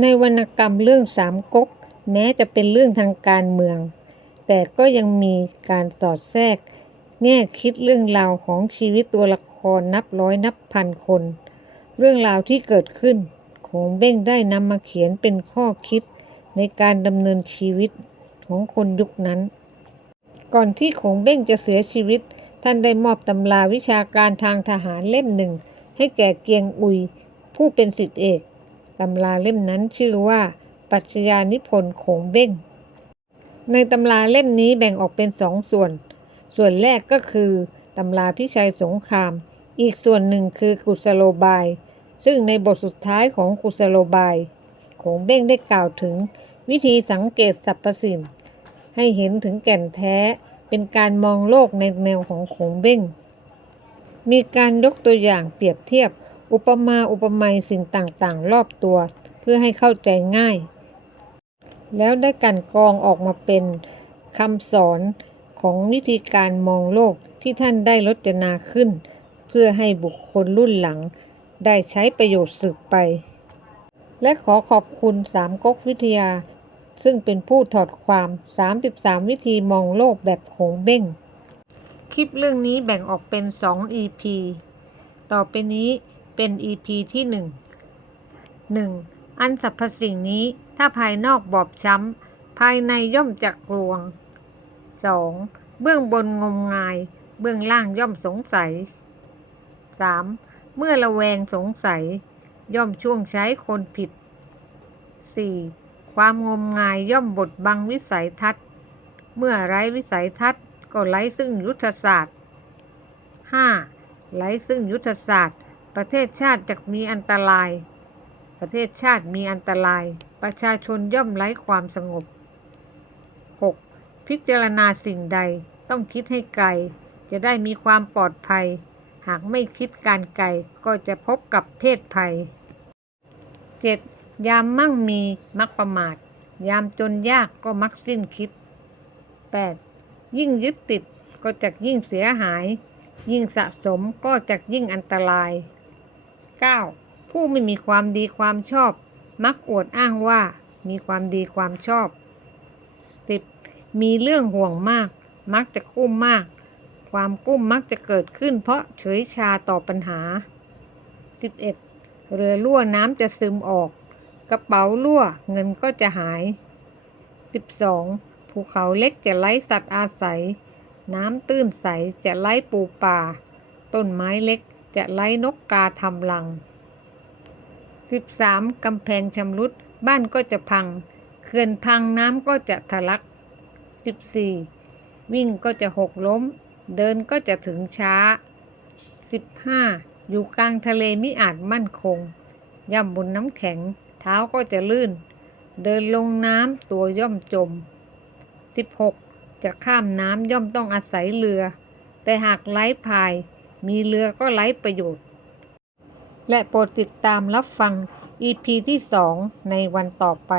ในวรรณกรรมเรื่องสามก๊กแม้จะเป็นเรื่องทางการเมือง แต่ก็ยังมีการสอดแทรก แง่คิดเรื่องราวของชีวิตตัวละครนับร้อยนับพันคน เรื่องราวที่เกิดขึ้น ของเบ้งได้นำมาเขียนเป็นข้อคิดในการดำเนินชีวิตของคนยุคนั้น ก่อนที่ของเบ้งจะเสียชีวิต ท่านได้มอบตำราวิชาการทางทหารเล่มหนึ่ง ให้แก่เกียงอุย ผู้เป็นสิทธิเอก ตำราเล่มนั้นชื่อว่าปรัชญานิพนธ์ขงเบ้ง ในตำราเล่มนี้แบ่งออกเป็นสองส่วน ส่วนแรกก็คือตำราพิชัยสงคราม อีกส่วนหนึ่งคือกุศโลบาย ซึ่งในบทสุดท้ายของกุศโลบายขงเบ้งได้กล่าวถึง วิธีสังเกตสรรพสิ่งให้เห็นถึงแก่นแท้เป็นการมองโลกในแนวของขงเบ้ง มีการยกตัวอย่างเปรียบเทียบ อุปมาอุปไมยสิ่งต่างๆ รอบตัว เพื่อให้เข้าใจง่าย แล้วได้กลันกรองออกมาเป็นคำสอนของวิธีการมองโลกที่ท่านได้รจนาขึ้น เพื่อให้บุคคลรุ่นหลัง ได้ใช้ประโยชน์สืบไป และขอขอบคุณสามก๊กวิทยา ซึ่งเป็นผู้ถอดความ 33 วิธีมองโลกแบบโขงเบ้ง คลิปเรื่องนี้แบ่งออกเป็น 2 EP ต่อไปนี้ เป็น EP ที่ 1 1. อันสรรพสิ่งนี้ถ้าภายนอกบอบช้ำ ภายในย่อมจักกลวง 2. เบื้องบนงมงาย เบื้องล่างย่อมสงสัย 3. เมื่อระแวงสงสัย ย่อมช่วงใช้คนผิด 4. ความงมงายย่อมบดบังวิสัยทัศน์ เมื่อไร้วิสัยทัศน์ก็ไร้ซึ่งยุทธศาสตร์ 5. ไร้ซึ่งยุทธศาสตร์ ประเทศชาติจะมีอันตราย ประเทศชาติมีอันตราย ประชาชนย่อมไร้ความสงบ 6. พิจารณาสิ่งใดต้องคิดให้ไกล จะได้มีความปลอดภัย หากไม่คิดการไกลก็จะพบกับเพศภัย 7. ยามมั่งมีมักประมาท ยามจนยากก็มักสิ้นคิด 8. ยิ่งยึดติดก็จะยิ่งเสียหาย ยิ่งสะสมก็จะยิ่งอันตราย 9. ผู้ไม่มีความดีความชอบ มักอวดอ้างว่า มีความดีความชอบ 10. มีเรื่องห่วงมาก มักจะกุ้มมาก ความกุ้มมักจะเกิดขึ้น เพราะเฉยชาต่อปัญหา 11. เรือรั่วน้ำจะซึมออก กระเป๋ารั่วเงินก็จะหาย 12. ภูเขาเล็กจะไร้สัตว์อาศัย น้ำตื้นใสจะไร้ปูป่า ต้นไม้เล็ก จะไร้นกกาทำรัง 13. กำแพงชำรุดบ้านก็จะพัง เขื่อนพังน้ำก็จะทะลัก 14. วิ่งก็จะหกล้ม เดินก็จะถึงช้า 15. อยู่กลางทะเลมิอาจมั่นคง ย่ำบนน้ำแข็ง เท้าก็จะลื่น เดินลงน้ำตัวย่อมจม 16. จะข้ามน้ำย่อมต้องอาศัยเรือ แต่หากไร้พาย มีเรือก็ไร้ประโยชน์ และโปรดติดตามรับฟัง EP ที่ 2 ในวันต่อไป